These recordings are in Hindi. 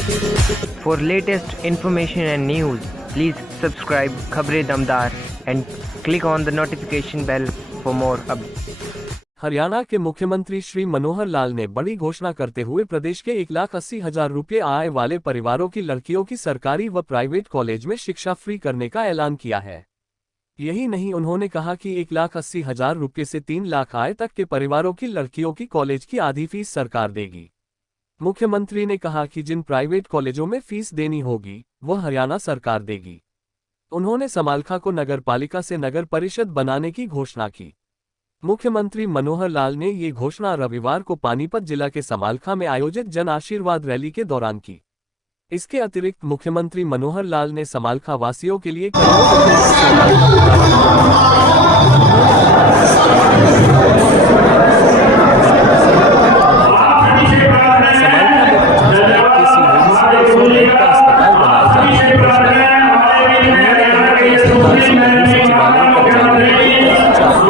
For latest information and news, please subscribe खबरें दमदार and click on the notification bell for more updates. Haryana के मुख्यमंत्री श्री मनोहर लाल ने बड़ी घोषणा करते हुए प्रदेश के 1,80,000 रुपये आय वाले परिवारों की लड़कियों की सरकारी व प्राइवेट कॉलेज में शिक्षा फ्री करने का ऐलान किया है। यही नहीं, उन्होंने कहा कि 1,80,000 रुपये से 3 लाख आय तक के परिवारों की लड़कियों की कॉलेज की आधी फीस सरकार देगी। मुख्यमंत्री ने कहा कि जिन प्राइवेट कॉलेजों में फीस देनी होगी वह हरियाणा सरकार देगी। उन्होंने समालखा को नगर पालिका से नगर परिषद बनाने की घोषणा की। मुख्यमंत्री मनोहर लाल ने ये घोषणा रविवार को पानीपत जिला के समालखा में आयोजित जन आशीर्वाद रैली के दौरान की। इसके अतिरिक्त मुख्यमंत्री मनोहर लाल ने समालखा वासियों के लिए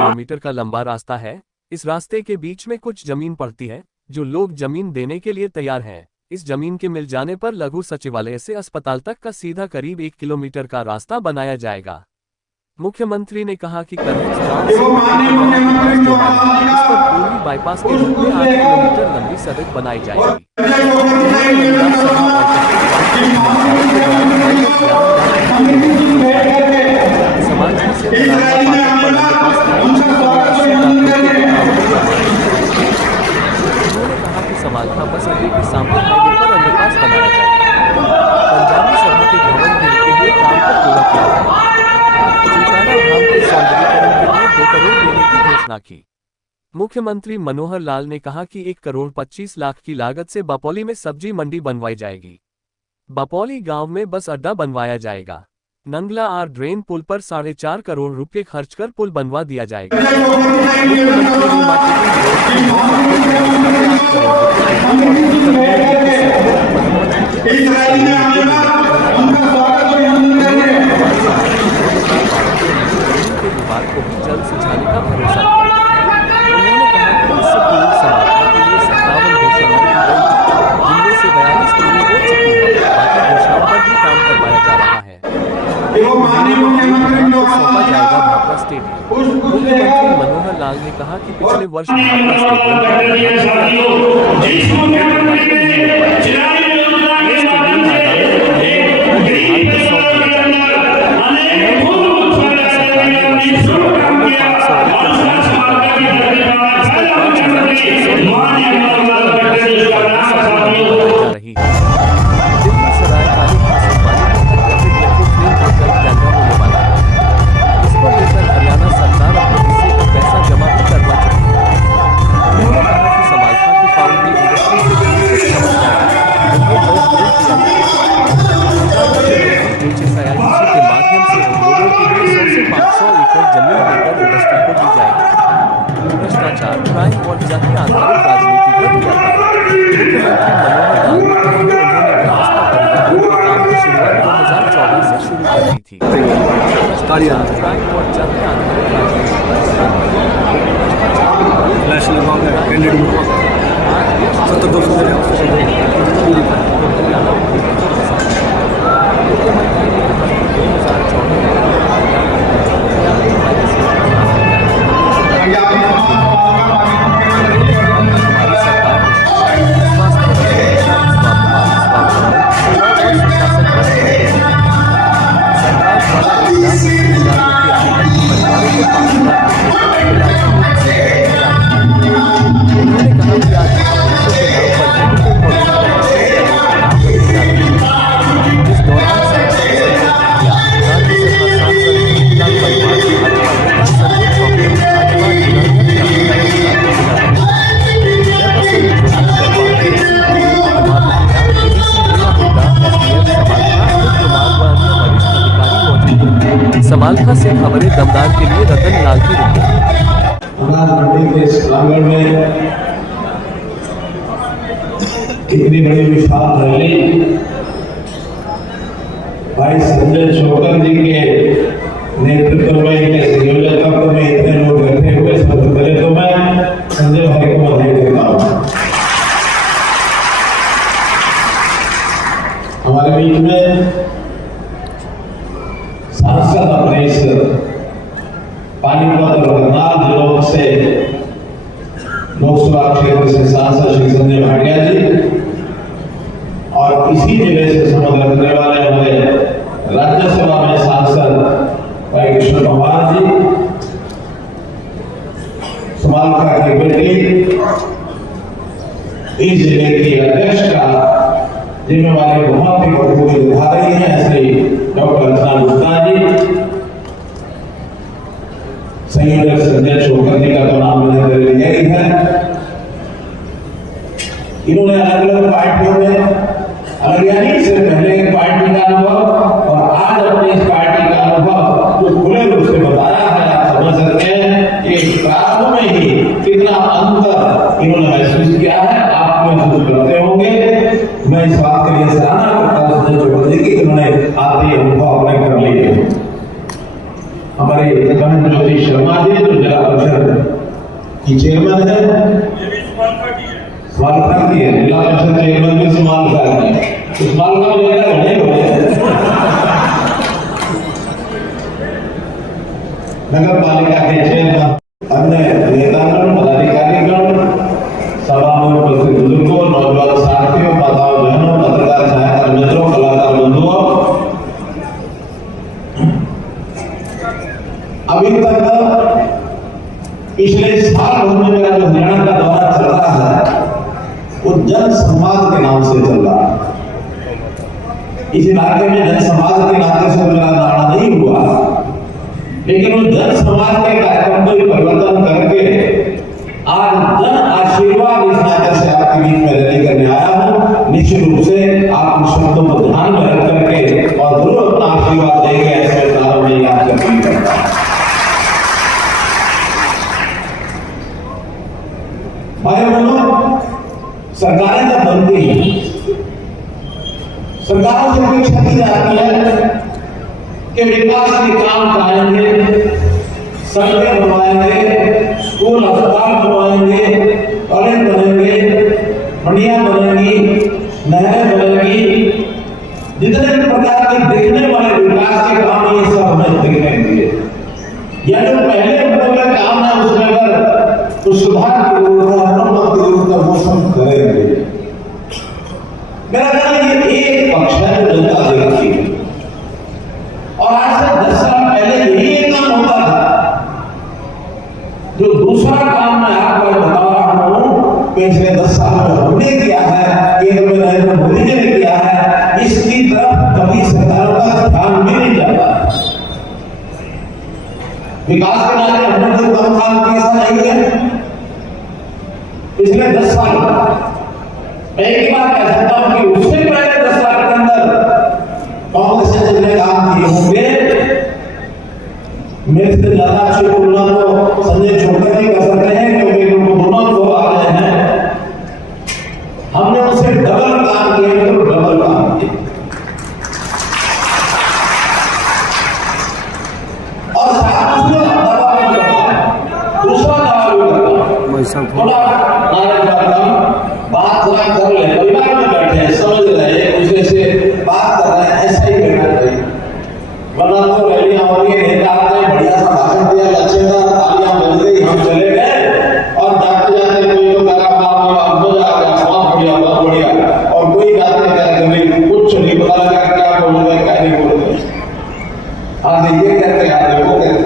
किलोमीटर का लंबा रास्ता है। इस रास्ते के बीच में कुछ जमीन पड़ती है। जो लोग जमीन देने के लिए तैयार हैं, इस जमीन के मिल जाने पर लघु सचिवालय से अस्पताल तक का सीधा करीब 1 किलोमीटर का रास्ता बनाया जाएगा। मुख्यमंत्री ने कहा कि पूर्वी बाईपास के रूप में 8 किलोमीटर लंबी सड़क बनाई जाएगी। समालखा बस अड्डे के सामने हाईवे पर अंडरपास बनाया जाएगा। पंजाबी सभा के भवन गिरते हुए काम को पूरा किया जाएगा। चिल्काना धाम के सौंदर्यीकरण के लिए 2 करोड़ देने की घोषणा की। मुख्यमंत्री मनोहर लाल ने कहा कि 1,25,00,000 की लागत से बपौली में सब्जी मंडी बनवाई जाएगी। बपौली गांव में बस अड्डा बनवाया जाएगा। नंगला आर ड्रेन पुल पर 4.5 करोड़ रुपए खर्च कर पुल बनवा दिया जाएगा। विवाद को भी जल्द सुलझाने का भरोसा किया। उन्होंने कहा कि इससे पूर्व समालखा के लिए 57 घोषणाएं की गई, जिनमें से 42 पूरी हो चुकी है। बाकी घोषणाओं पर भी काम करवाया जा रहा है। सौंपा जाएगा भापरा स्टेडियम। मुख्यमंत्री मनोहर लाल ने कहा कि पिछले वर्ष भापरा समालखा से खबरें दमदार के लिए रतन लाल की रिपोर्ट। अनाज मंडी के इस प्रांगण में कितनी बड़ी विशाल रैली भाई संजय चौकर जी के नेतृत्व में इनके संयोजक में इतने लोग बैठे हुए सबसे पहले तो मैं संजय भाई को बधाई देता हूँ। हमारे बीच में सांसद अपने इस पानीपत और करनाल जिलों से लोकसभा क्षेत्र से सांसद श्री संजय भाटिया जी और इसी जिले से संबंध रखने वाले हमारे राज्यसभा में सांसद भाई कृष्ण कुमार जी, समालखा की बेटी, इस जिले की अध्यक्ष का जिम्मेवारी बहुत ही बखूबी निभा रही है श्री डॉक्टर अर्चना गुप्ता जी, संयोजक संजय छोकर जी का तो नाम मैंने लिया ही है। इन्होंने अलग अलग पार्टियों में अलग से पहले एक पार्टी का अनुभव और आज अपनी इस पार्टी का अनुभव जो खुले रूप से बताया है, आप समझ सकते हैं कि प्रारंभ में ही कितना अंतर इन्होंने महसूस किया है, आप महसूस करते होंगे। मैं इस बात के लिए सराहना करता हूं संजय छोकर जी की, इन्होंने आते ही अनुभव अपने कर लिए। हमारे बहन ज्योति शर्मा जी जो जिला परिषद की चेयरमैन है, समालखा की है, जिला परिषद चेयरमैन भी समालखा की है, समालखा में लेकर बने हुए नगर पालिका के चेयरमैन, अन्य नेतागण, पदाधिकारीगण, सभा में उपस्थित बुजुर्गों, नौजवान साथियों, माताओं बहनों, पत्रकार सहायता मित्रों, कलाकार बंधुओं, अभी तक पिछले साल भर में मेरा जो हरियाणा का दौरा चल रहा है वो जन संवाद के नाम से चल रहा है। इस इलाके में जन संवाद के नाते से मेरा दौरा नहीं हुआ, लेकिन उस जन संवाद के कार्यक्रम को परिवर्तन करके आज जन आशीर्वाद इस नाते से आपके बीच में रैली करने आया हूं। निश्चित रूप से आप उन शब्दों को ध्यान में रख करके और जरूर अपना आशीर्वाद देंगे, ऐसे प्रारंभ नहीं आपसे अपील करता है। भाई बहनों, सरकारें जब बनती हैं, सरकारों से अपेक्षा की जाती है कि विकास के काम कराएंगे, सड़कें बनवाएंगे, स्कूल अस्पताल बनवाएंगे, कॉलेज बनेंगे, मंडियां बनेंगी, नहरें बनेंगी, जितने भी प्रकार के देखने वाले विकास के काम ये सब हमें दिखने दिए। या जो पहले उनके काम है उसमें अगर कुछ सुधार की जरूरत है, मरम्मत की जरूरत है, वो सब करेंगे। मेरा कहना ये एक पक्ष है जो जनता देखती है, और आज से 10 साल पहले यही एक काम होता था। जो दूसरा काम मैं आपको बता रहा हूं पिछले 10 साल में हमने किया है, केंद्र में नरेंद्र मोदी जी ने किया है, इसकी तरफ कभी सरकारों का ध्यान भी नहीं जाता। विकास के नाते हमने जो कम काम किया ऐसा नहीं है। पिछले 10 साल मैं एक बार कह सकता हूं कि उससे पहले 10 साल के अंदर कांग्रेस ने जितने काम किए होंगे, मेरे से ज्यादा अच्छी तुलना तो संजय छोकर जी कर सकते हैं, क्योंकि उनको दोनों को आ रहे हैं। हमने उनसे डबल काम किया, तो डबल काम किया। और साथ दूसरा दवा भी करता, थोड़ा बात जरा कर ले, परिवार में बैठे हैं, समझ रहे हैं, दूसरे से बात कर रहे हैं, ऐसा ही करना चाहिए। वरना तो रैलियां हो रही है, नेता आते हैं, बढ़िया सा भाषण दिया, लच्छेदार तालियां बज गई, हम चले गए, और जाते जाते कोई तो करा मजा आ गया, बहुत बढ़िया, बहुत बढ़िया, और कोई जाते कभी कुछ नहीं पता लगा क्या बोल रहे, क्या नहीं बोल रहे। आज ये कहते आते वो कहते,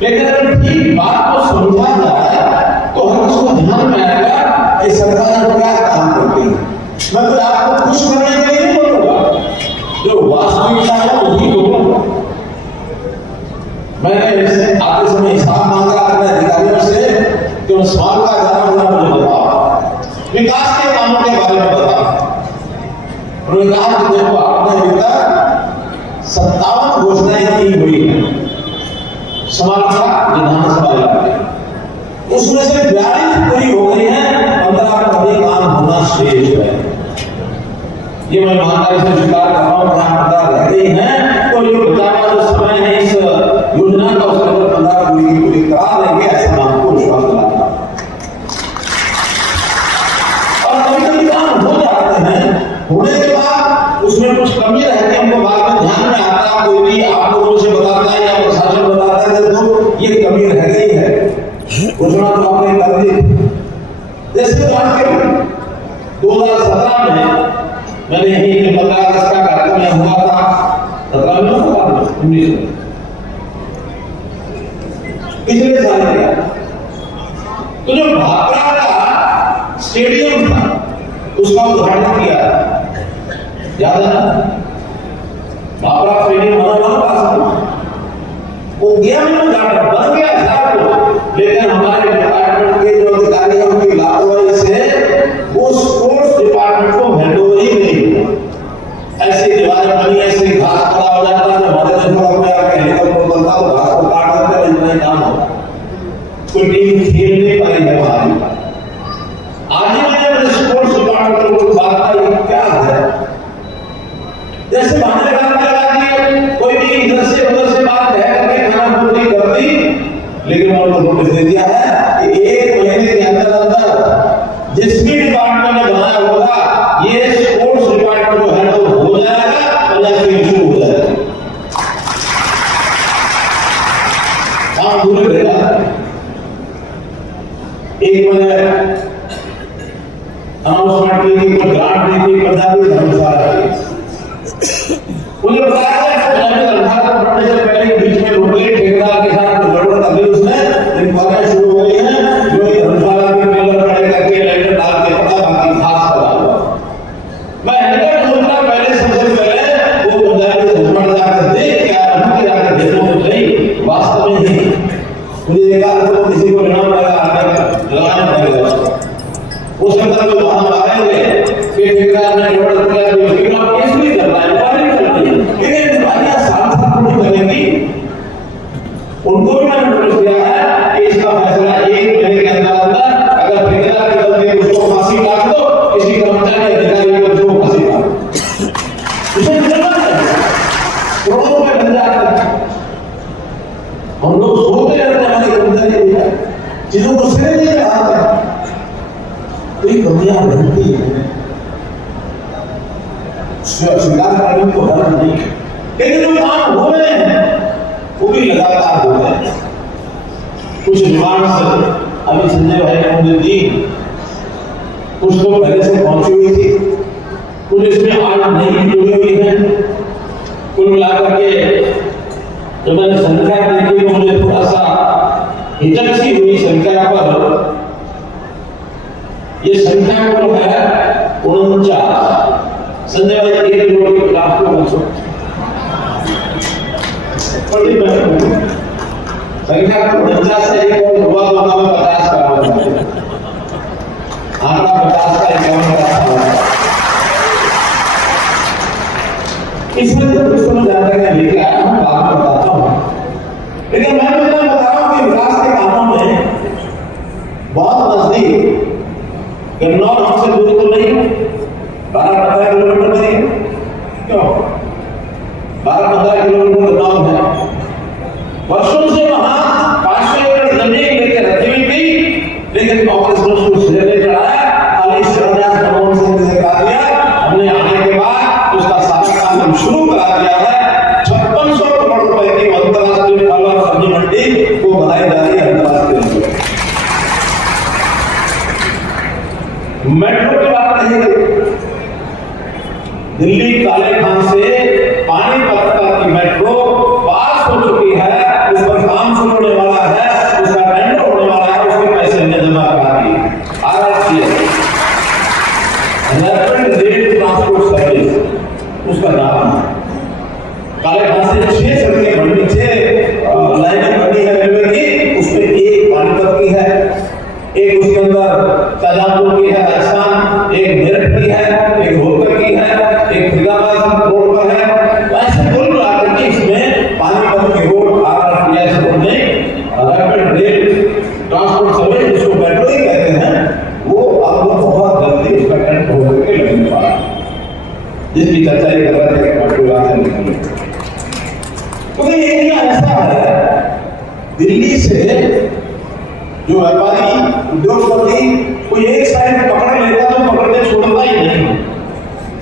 लेकिन अगर ठीक बात को समझा जाए तो हम उसको ध्यान में आएगा कि सरकार क्या काम करती है। मैं तो आपको खुश करने के लिए नहीं बोलूंगा, जो वास्तविकता है वही बोलूंगा। मैंने आते समय हिसाब मांगा अपने अधिकारियों से कि उन सवाल का जरा मुझे बताओ, विकास के कामों के बारे में बताओ। उन्होंने कहा कि देखो आपने अभी तक 57 घोषणाएं की हुई है समालखा विधानसभा इलाके, उसमें से 42 पूरी हो गई है, 15 का भी काम होना शेष है। ये मैं ईमानदारी से स्वीकार कर रहा हूं, 15 रह गई है, तो ये बचावा जो समय है इस योजना का, उसके अंदर 15 पूरी करा देंगे, ऐसा मैं आपको विश्वास दिलाता हूं। और कभी कभी काम हो जाते हैं, होने के बाद उस मैंने यही 15 अगस्त का कार्यक्रम यहाँ हुआ था, 17 में हुआ, 19 में पिछले साल किया। तो जो भाखड़ा का स्टेडियम था उसका उद्घाटन किया, याद है ना? भाखड़ा स्टेडियम बना वो गया में उद्घाटन बन गया था, लेकिन हमारे डिपार्टमेंट के जो अधिकारी हैं उनकी लापरवाही से वो स्पोर्ट्स डिपार्टमेंट को हैंडओवर ही नहीं हुआ। ऐसी दीवारें बनी, ऐसे घास पड़ा हो जाता है, हमारे देखो में आके हेलीकॉप्टर उतरता तो घास को काट देते हैं, इतना ही काम होता। कोई टीम खेल नहीं पाई है हमारी। आज ही मैंने स्पोर्ट्स डिपार्टमेंट को बात की, क्या है जैसे बहाने लगा दिए, कोई भी इधर से उधर से बात कह करके खाना पूरी कर दी, लेकिन उन्होंने नोटिस दे दिया है कि 1 महीने के अंदर अंदर जिस भी डिपार्टमेंट ने बनाया होगा ये स्पोर्ट्स डिपार्टमेंट को हैंडओवर हो जाएगा और जाके शुरू हो जाएगा, काम पूरे रहेगा। एक मैंने अनाउंसमेंट की थी, ग्रांट दी थी, पंजाबी धर्मशाला की, मुझे बताया पढ़ने से पहले बीच में रुके ठेकेदार के साथ गड़बड़ कर दी उसने, इंक्वायरी शुरू हो गई है, जो ये धर्मशाला के पिलर खड़े करके लेटर डाल के पता बाकी खास करा हुआ। मैं हेलीकॉप्टर ढूंढता पहले सबसे पहले वो पंजाबी धर्मशाला जाकर देख के आया, उनके जाकर देखो तो सही वास्तव में ही मुझे एक आध को किसी को इनाम लगाना पड़ेगा। उस अंदर जो वहां आएंगे कि ठेकेदार ने गड़बड़ किया तो उसके खिलाफ केस भी करना है, उनको भी मैंने नोटिस दिया है कि इसका फैसला 1 महीने के अंदर अंदर, अगर ठेकेदार की गलती है उसको फांसी डाल दो, किसी कर्मचारी अधिकारी को उसको फांसी डाल दो, उसे निकलना चाहिए, करोड़ों रुपए बन जाते हैं। हम लोग सोते रहते हैं हमारी कर्मचारी चीजों को सिरे नहीं लगाते हैं, कोई कमियां रहती है, स्वीकार करने को हर्ज नहीं, लेकिन जो काम हो रहे हैं वो भी लगातार हो रहे हैं। कुछ डिमांड्स अभी संजय भाई ने मुझे दी, कुछ तो पहले से पहुंची हुई थी, कुछ इसमें आज नहीं जुड़ी हुई है। कुल मिलाकर के जब मैंने संख्या देखी तो मुझे थोड़ा सा हिचक सी हुई संख्या पर। ये संख्या को है 49। संजय भाई 1 करोड़ के खिलाफ को बचो संख्या 49 से 1 करोड़ हुआ तो हमें 50 कराना, आंकड़ा 50 का 51 का। इसमें जो कुछ जानकारी लेके आया हूं बात बताता हूं, लेकिन मैं तो बता रहा हूं कि विकास के कामों में बहुत नजदीक गन्नौर हमसे दूर तो नहीं, 12-15 किलोमीटर नहीं, क्यों 12-15 किलोमीटर गन्नौर है। वर्षों से वहां 500 एकड़ जमीन लेकर रखी हुई थी, लेकिन कांग्रेस ने उसको सिरे नहीं चढ़ाया, खाली शिलान्यास मनमोहन सिंह ने करा दिया। हमने आने के बाद उसका सारा काम हम शुरू करा दिया है। 5600 करोड़ रुपए की अंतर्राष्ट्रीय फल और सब्जी मंडी को बनाई जा रही है, अंतर्राष्ट्रीय मेट्रो की बात नहीं है। दिल्ली काले खान से पानीपत तक की मेट्रो पास हो चुकी है, उस पर काम शुरू होने वाला है, उसका टेंडर होने वाला है, उसके पैसे हमने जमा करा दिए। रैपिड रेल ट्रांसपोर्ट सर्विस उसका नाम है। काले खान से 6 सड़कें बननी, 6 लाइनें बननी है रेलवे की, उसमें एक पानीपत की है, एक उसके अंदर शाहजहांपुर की है राजस्थान, एक मेरठ की है, एक रोहतक की है, एक फरीदाबाद रोड पर है। ऐसे कुल मिलाकर के इसमें पानीपत की रोड आरआरटीएस ने रैपिड रेल ट्रांसपोर्ट सर्विस जिसको मेट्रो ही कहते हैं, वो अब बहुत जल्दी उसका टेंडर होकर के लगने वाला है, जिसकी चर्चा ये कर रहे थे मेट्रो से निकलने। तो ये एरिया ऐसा है, दिल्ली से जो व्यापारी उद्योगपति कोई एक साइड पकड़ लेता तो पकड़ने छोड़ता ही नहीं।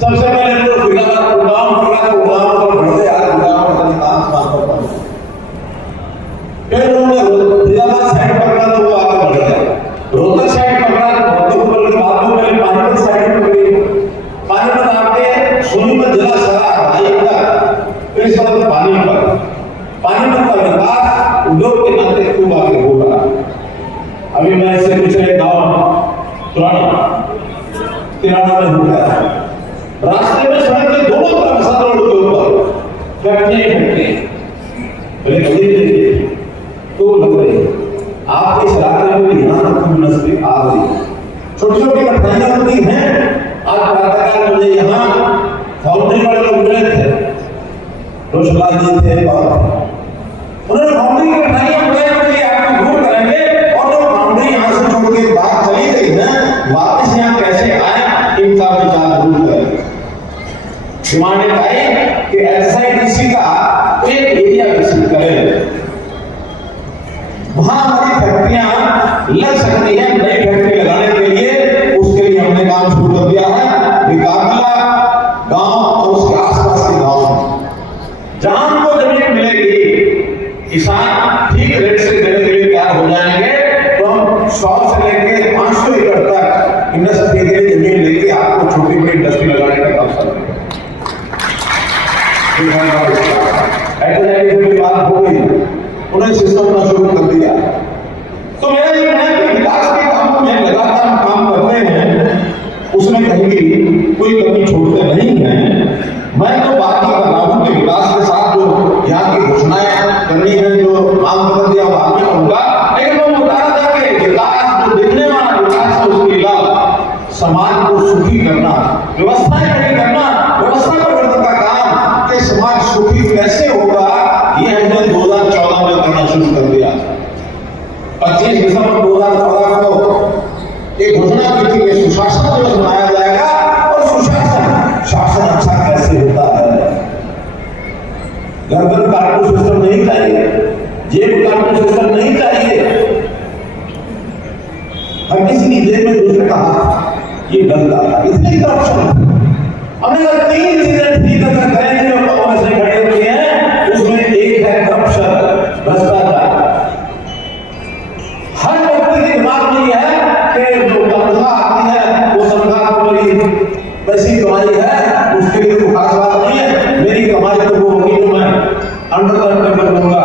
सबसे पहले तो फरीदाबाद गोदाम पर बढ़ते आ गोदाम का काम समाप्त कर, फिर उन्होंने फरीदाबाद साइड पकड़ा तो वो आगे बढ़ गया, रोहतक साइड पकड़ा तो रोहतक के बाद में पहले पानीपत साइड पकड़ी, पानीपत आके लेकर जिला सराय तक इस वक्त पानीपत का विकास उद्योग के नाते खूब आगे हो रहा है। अभी मैं इससे पिछले गांव तिराना में हो गया था। रास्ते में सड़क के दोनों तरफ सड़क रोड के ऊपर फैक्ट्री तो लग रही आपके इस इलाके में भी यहाँ तक नजदीक आ रही है। छोटी छोटी कठिनाइयां होती हैं। आज प्रातःकाल मुझे यहाँ फाउंड्री वाले लोग मिले थे, रोशनलाल जी थे और उन्होंने फाउंड्री की कठिनाइयां बताई आपको दूर करेंगे और जो फाउंड्री यहाँ से छोड़ के बाहर चली गई है वापस यहाँ कैसे आए इनका विचार जरूर करेंगे। डिमांड आई कि एसआईडीसी का एक एरिया विकसित करें, वहां हमारी फैक्ट्रियां लग सकती है। नई फैक्ट्री लगाने के लिए उसके लिए हमने काम शुरू कर दिया है। विकासला गांव और उसके आसपास के गांव जहां हमको जमीन मिलेगी, किसान ठीक रेट से देने के लिए तैयार हो जाएंगे, तो हम 100 से लेकर 500 एकड़ तक इंडस्ट्री के लिए जमीन लेके आपको छोटी बड़ी इंडस्ट्री लगाने का अवसर देंगे। बात हो गई, उन्हें सिस्टम का शुरू कर दिया। तो मेरा ये कहना है कि विकास के कामों में लगातार हम काम करते हैं, उसमें कहीं भी कोई कमी छोड़ते नहीं है। मैं तो बात ही कर रहा हूं कि विकास के साथ जो यहाँ की घोषणाएं करनी है, जो काम कर दिया बाद में कहूंगा, लेकिन मैं बता रहा था कि विकास जो दिखने वाला विकास है उसके अलावा समाज को सुखी करना, व्यवस्थाएं खड़ी करना, व्यवस्था परिवर्तन का काम कि समाज सुखी कैसे होगा, ये हमने 2014 में करना शुरू कर दिया। 25 दिसंबर 2014 को एक घोषणा की थी कि सुशासन दिवस मनाया जाएगा और शासन अच्छा कैसे होता है। घर घर कार्टून सिस्टम नहीं चाहिए, जेब कार्टून सिस्टम नहीं चाहिए, हर किसी की जेब में दूसरे का हाथ, ये गलत था। इतनी करप्शन हमने कहा 3 चीजें ठीक करेंगे जो कांग्रेस ने खड़े हुए हैं, उसमें एक है करप्शन, भ्रष्टाचार। हर व्यक्ति के दिमाग में यह है कि जो तनख्वाह आती है वो तनख्वाह तो मेरी पैसी कमाई है, उसके लिए तो खास बात नहीं है। मेरी कमाई तो वो होगी जो मैं अंडर करूंगा,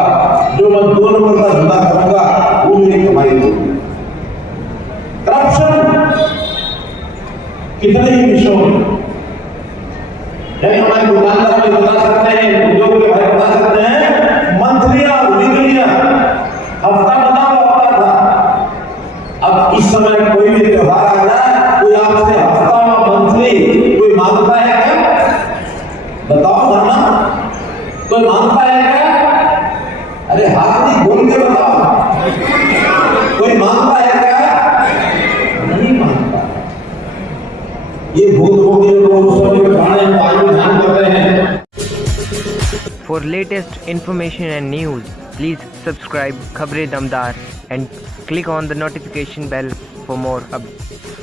जो मैं 2 नंबर का धंधा करूंगा, वो मेरी कमाई होगी। करप्शन कितने ही विषयों में, हमारे दुकानदार भी बता सकते हैं, उद्योग के भाई बता सकते हैं, मंथलियां वीकलियां हफ्ता बना होता था। अब इस समय कोई भी त्योहार आ जाए, कोई आपसे हफ्ता मंथली कोई मांगता है क्या? बताओ धरना, कोई मांगता है क्या? अरे हाथ नहीं बोल के बताओ, कोई मांगता है क्या? नहीं मांगता। ये भूत होगी ध्यान कर रहे हैं। For latest information and news, please subscribe Khabre Damdar and click on the notification bell for more updates.